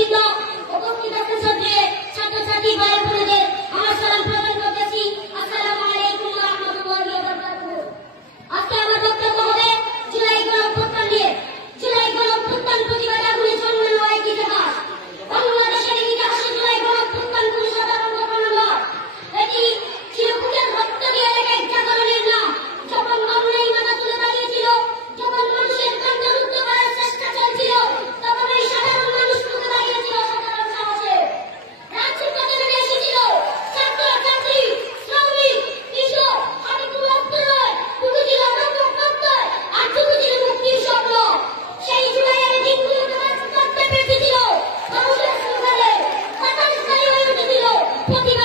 নেতৃবৃন্দ, উপস্থিত আছেন শ্রদ্ধেয় ছাত্রছাত্রী ভাই বোনেদের আমার সালাম প্রদান করতেছি। আসসালামু আলাইকুম ওয়া রাহমাতুল্লাহি ওয়া বারাকাতুহু। আজকে আমার বক্তব্য হবে জুলাই গণঅভ্যুত্থান নিয়ে। জুলাই গণঅভ্যুত্থান প্রতিবাদ আগুনে জন্মানো এক ইতিহাস। বাংলাদেশের ইতিহাসে জুলাই গণঅভ্যুত্থান কোনো সাধারণ ঘটনা নয়। এটি ছিল বুকের রক্ত দিয়ে লেখা এক জাগরণের নাম। যখন বাংলায় মাথা তুলে দাঁড়িয়েছিল, যখন মানুষের কণ্ঠরুদ্ধ করার চেষ্টা চলছিল, তখন এই সাধারণ মানুষ মুখে দাঁড়িয়েছিল সাধারণ সাহসে। রাজপথে নেমে এসেছিল ছাত্র, ছাত্রী, শ্রমিক, কৃষক, হাতে কোনো রক্ত নয়, বুকে ছিল রক্তপ্রত্যয়, আর চোখে ছিল মুক্তির স্বপ্ন। সেই জুলাইয়ের দিনগুলোতে রাজপথে বেঁচেছিল মানুষের স্লোগানে, বাতাস স্থায়ী হয়ে উঠেছিল প্রতিবাদ